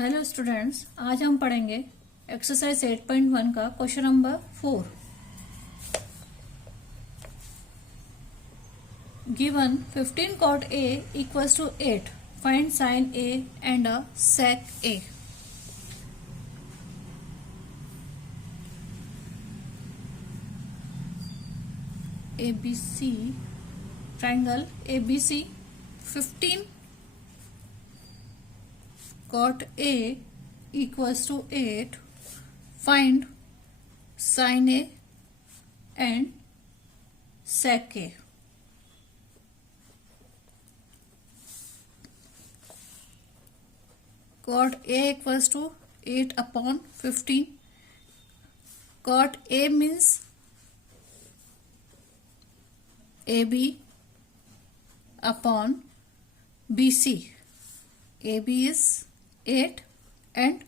Hello students, आज हम पढ़ेंगे एक्सरसाइज 8.1 का question number 4। Given 15 cot A equals to 8, find sin A and a sec A। ABC triangle ABC 15 cot A equals to 8, find sin A and sec A। Cot A equals to 8 upon 15. Cot A means AB upon BC. AB is 8 and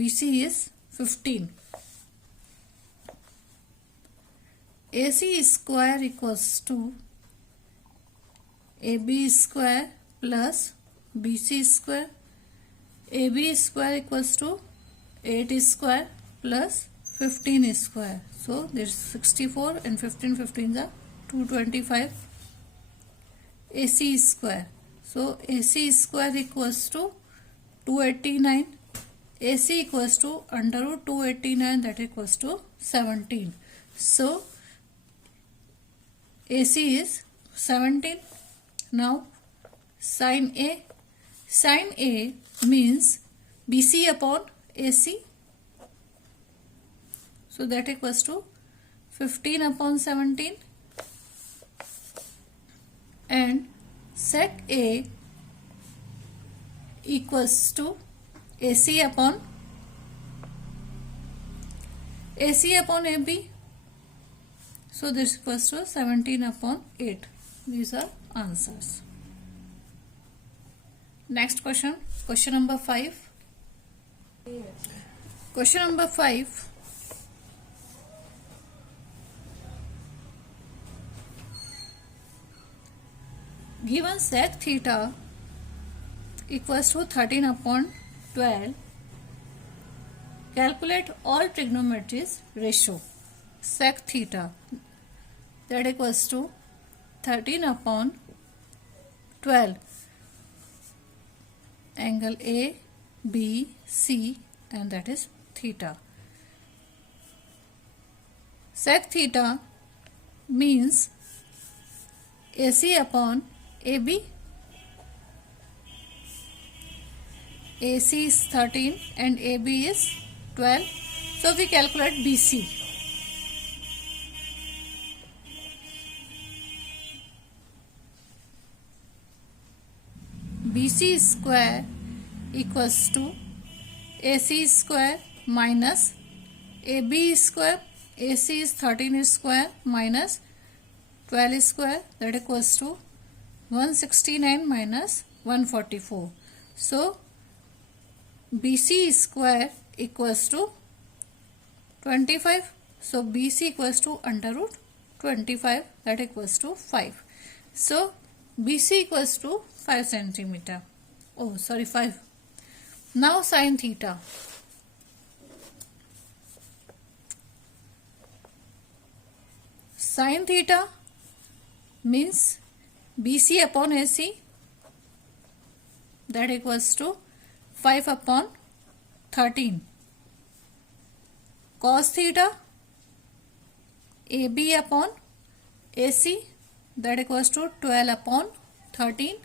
BC is 15. AC square equals to AB square plus BC square. AB square equals to 8 square plus 15 square. So this 64 and 15 are 225. AC square. So AC square equals to 289. AC equals to under root 289, that equals to 17. So AC is 17. Now sin A. Sin A means BC upon AC. So that equals to 15 upon 17. And sec A equals to AC upon AB. So this equals to 17 upon 8. These are answers. Next question, question number 5. Question number 5. Given sec theta equals to 13 upon 12, calculate all trigonometries ratio. Sec theta, that equals to 13 upon 12. Angle A, B, C, and that is theta. Sec theta means AC upon AB. AC is 13 and AB is 12. So we calculate BC. BC square equals to AC square minus AB square. AC is 13 square minus 12 square, that equals to 169 minus 144. So BC square equals to 25. So BC equals to under root 25, that equals to 5. So BC equals to 5 centimeter. Oh, sorry, 5. Now sin theta. Sin theta means BC upon AC, that equals to 5 upon 13. Cos theta, AB upon AC, that equals to 12 upon 13.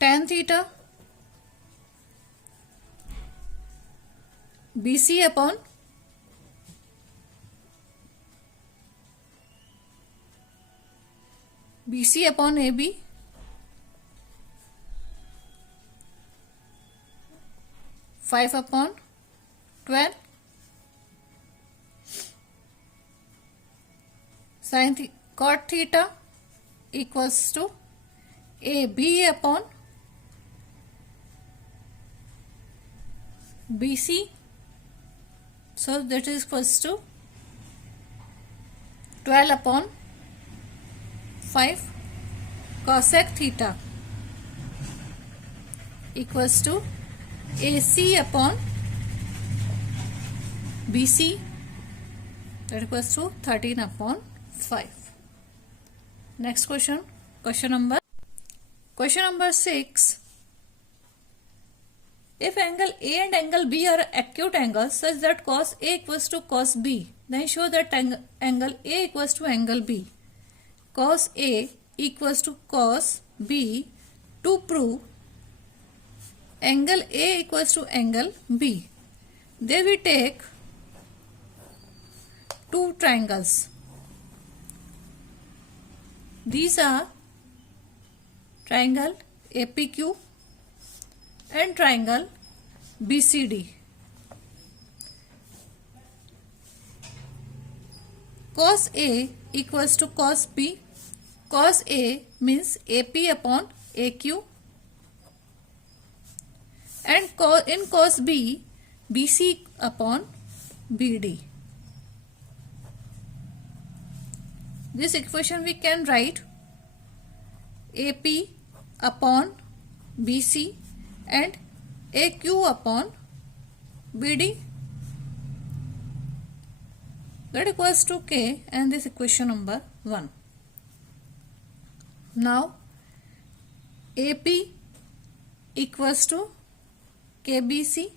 Tan theta, BC upon AB, five upon 12. Cot theta equals to AB upon BC. So that is equals to 12 upon 5 cosec theta equals to AC upon BC, that equals to 13 upon 5. Next question, question number 6. If angle A and angle B are acute angles such that cos A equals to cos B, then show that angle A equals to angle B. Cos A equals to cos B. To prove angle A equals to angle B, there we take two triangles. These are triangle APQ and triangle BCD. Cos A equals to cos B. Cos A means AP upon AQ, and in cos B, BC upon BD. This equation we can write AP upon BC and AQ upon BD, that equals to K, and this equation number 1. Now AP equals to KBC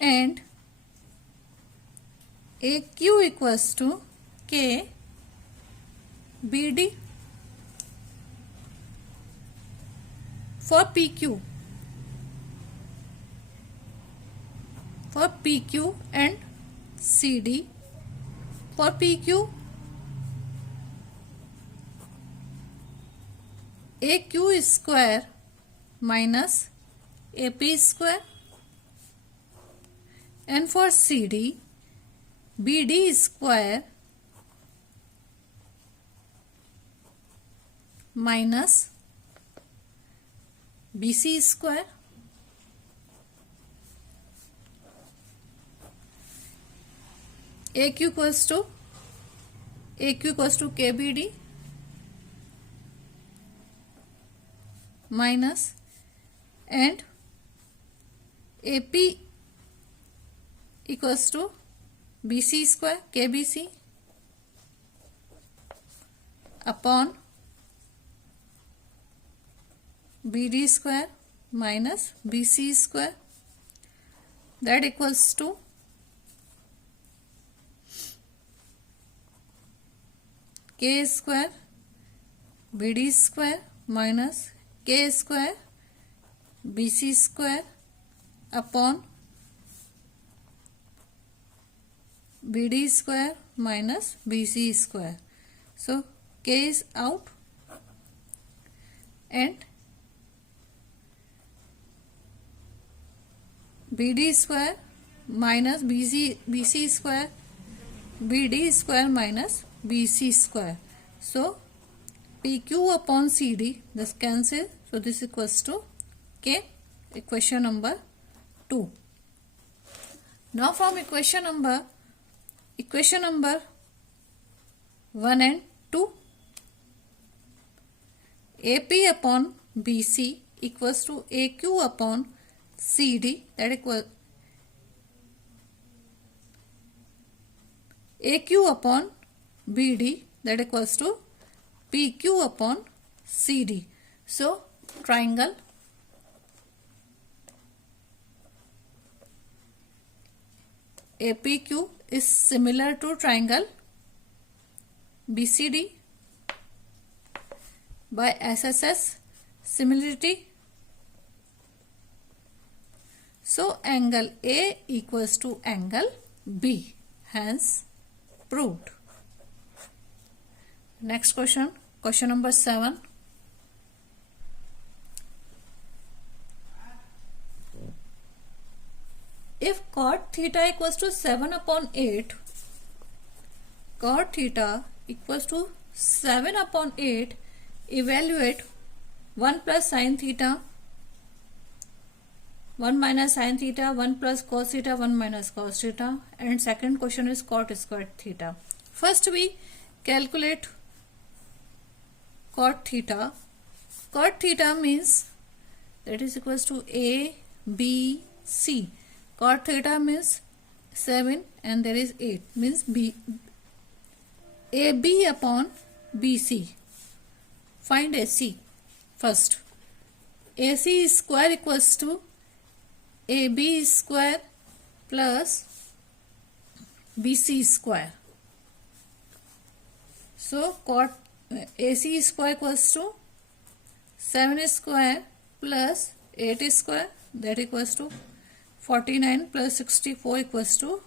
and AQ equals to KBD. For PQ and CD, for PQ, AQ square minus AP square, and for CD, BD square minus BC square. AQ equals to KBD minus, and AP equals to BC square KBC upon BD square minus BC square, that equals to K square BD square minus K square BC square upon BD square minus BC square. So K is out, and BD square minus BC square, BD square minus BC square. So PQ upon CD, this cancel. So this equals to K, equation number 2. Now from equation number 1 and 2, AP upon BC equals to AQ upon CD, that equals AQ upon BD, that equals to PQ upon CD. So triangle APQ is similar to triangle BCD by SSS similarity. So angle A equals to angle B, hence proved. Next question, question number 7. If cot theta equals to 7 upon 8, cot theta equals to 7 upon 8, evaluate 1 plus sin theta, 1 minus sin theta, 1 plus cos theta, 1 minus cos theta, and second question is cot squared theta. First we calculate cot theta. Cot theta means that is equals to ABC. Cot theta means 7 and there is 8, means AB upon BC. Find AC first. AC square equals to AB square plus BC square. So cot AC square equals to 7 square plus 8 square, that equals to 49 plus 64 equals to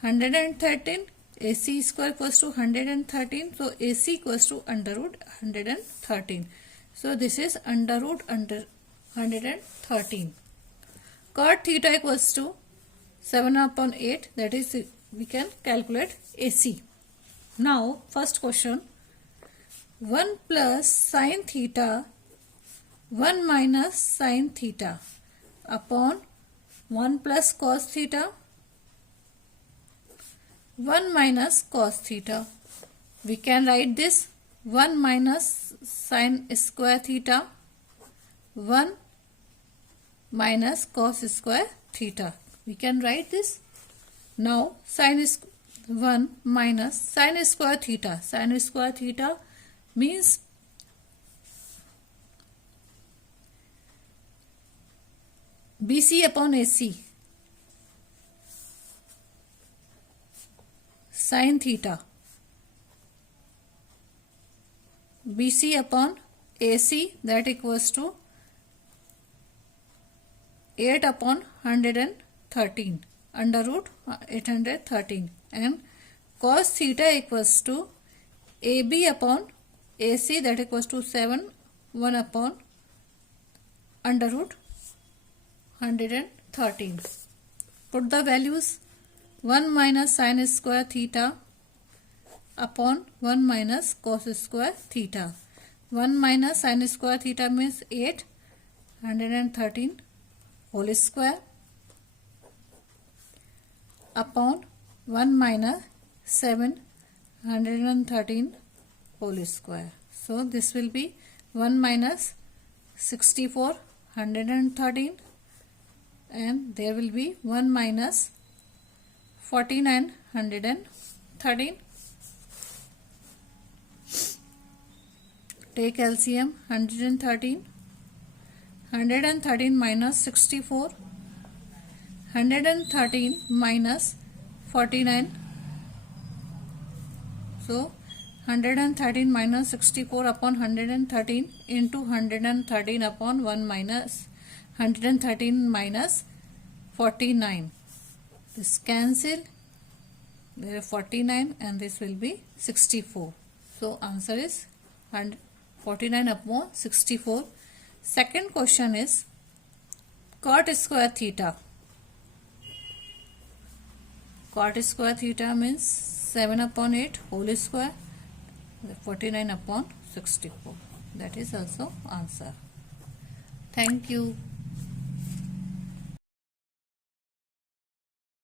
113. AC square equals to 113. So AC equals to under root 113. So this is under root 113. Cot theta equals to 7 upon 8. That is, we can calculate AC. Now first question, 1 plus sin theta 1 minus sin theta upon 1 plus cos theta 1 minus cos theta. We can write this 1 minus sin square theta 1 minus cos square theta. We can write this. Now sin is 1 minus sin square theta. Sin square theta means BC upon AC. Sin theta BC upon AC, that equals to 8 upon 113 under root 813, and cos theta equals to AB upon AC, that equals to 7 1 upon under root 113. Put the values. 1 minus sin square theta upon 1 minus cos square theta. 1 minus sin square theta means 8 113 whole square upon 1 minus 7 113 whole square. So this will be 1 minus 64 113, and there will be 1 minus 49 113. Take LCM. 113 minus 64, 113 minus 49. So 113 minus 64 upon 113 into 113 upon 1 minus 113 minus 49. This cancel. There is 49 and this will be 64. So answer is 49 upon 64. Second question is cot square theta. Cot square theta means 7 upon 8 whole square, 49 upon 64. That is also answer. Thank you.